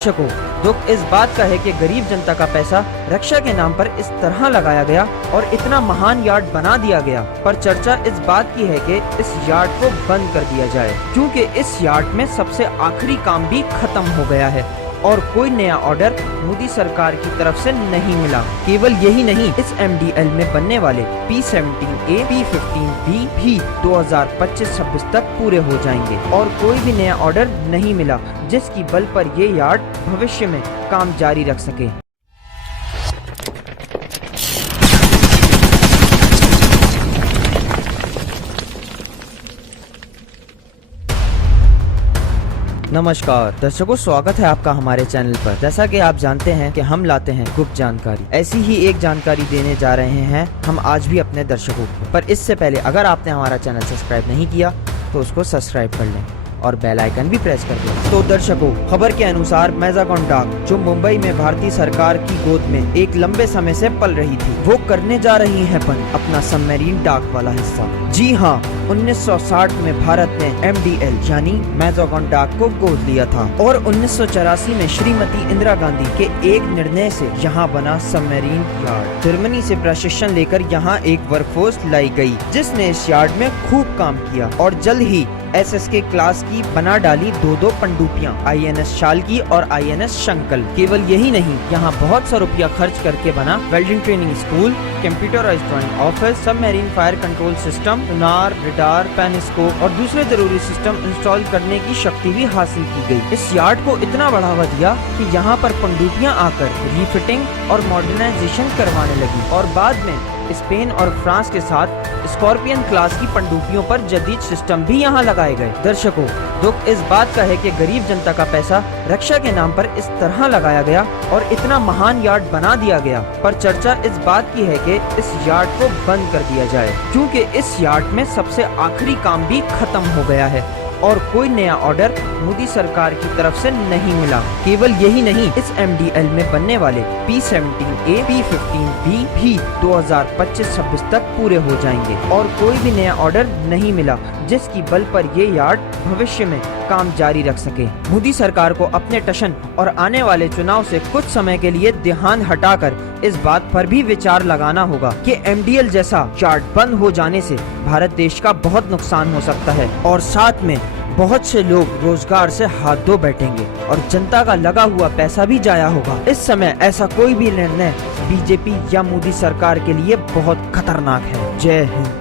दर्शकों, दुख इस बात का है कि गरीब जनता का पैसा रक्षा के नाम पर इस तरह लगाया गया और इतना महान यार्ड बना दिया गया। पर चर्चा इस बात की है कि इस यार्ड को बंद कर दिया जाए, क्योंकि इस यार्ड में सबसे आखिरी काम भी खत्म हो गया है और कोई नया ऑर्डर मोदी सरकार की तरफ से नहीं मिला। केवल यही नहीं, इस MDL में बनने वाले P-17A, P-15B भी 2025-26 तक पूरे हो जाएंगे और कोई भी नया ऑर्डर नहीं मिला जिसकी बल पर ये यार्ड भविष्य में काम जारी रख सके। नमस्कार दर्शकों, स्वागत है आपका हमारे चैनल पर। जैसा कि आप जानते हैं कि हम लाते हैं गुप्त जानकारी, ऐसी ही एक जानकारी देने जा रहे हैं हम आज भी अपने दर्शकों को। पर इससे पहले अगर आपने हमारा चैनल सब्सक्राइब नहीं किया तो उसको सब्सक्राइब कर लें और बेल आइकन भी प्रेस कर दें। तो दर्शकों, खबर के अनुसार मैजागन डाक, जो मुंबई में भारतीय सरकार की गोद में एक लंबे समय से पल रही थी, वो करने जा रही है बंद अपना सबमरीन डाक वाला हिस्सा। जी हाँ, 1960 में भारत ने MDL यानी मैजागन डाक को गोद लिया था और 1984 में श्रीमती इंदिरा गांधी के एक निर्णय से यहाँ बना सबमरीन यार्ड। जर्मनी से प्रशिक्षण लेकर यहाँ एक वर्कफोर्स लाई गई, जिसने इस यार्ड में खूब काम किया और जल्द ही SSK क्लास की बना डाली दो पनडुब्बियां, INS शालकी और INS शंकल। केवल यही नहीं, यहाँ बहुत सा रुपया खर्च करके बना welding training school, computerised drawing office, submarine fire control system, sonar, radar, periscope और दूसरे जरूरी सिस्टम इंस्टॉल करने की शक्ति भी हासिल की गई। इस यार्ड को इतना बढ़ावा दिया कि यहाँ पर पनडुब्बियां आकर रिफिटिंग और मॉडर्नाइजेशन करवाने लगी और बाद में स्पेन और फ्रांस के साथ स्कॉर्पियन क्लास की पनडुब्बियों पर जदीद सिस्टम भी यहाँ लगाए गए। दर्शकों, दुख इस बात का है कि गरीब जनता का पैसा रक्षा के नाम पर इस तरह लगाया गया और इतना महान यार्ड बना दिया गया। पर चर्चा इस बात की है कि इस यार्ड को बंद कर दिया जाए, क्योंकि इस यार्ड में सबसे आखिरी काम भी खत्म हो गया है और कोई नया ऑर्डर मोदी सरकार की तरफ से नहीं मिला। केवल यही नहीं, इस MDL में बनने वाले P-17A, P-15B भी 2025-26 तक पूरे हो जाएंगे और कोई भी नया ऑर्डर नहीं मिला जिसकी बल पर ये यार्ड भविष्य में काम जारी रख सके। मोदी सरकार को अपने टशन और आने वाले चुनाव से कुछ समय के लिए ध्यान हटाकर इस बात पर भी विचार लगाना होगा कि MDL जैसा यार्ड बंद हो जाने से भारत देश का बहुत नुकसान हो सकता है और साथ में बहुत से लोग रोजगार से हाथ धो बैठेंगे और जनता का लगा हुआ पैसा भी जाया होगा। इस समय ऐसा कोई भी निर्णय BJP या मोदी सरकार के लिए बहुत खतरनाक है। जय हिंद।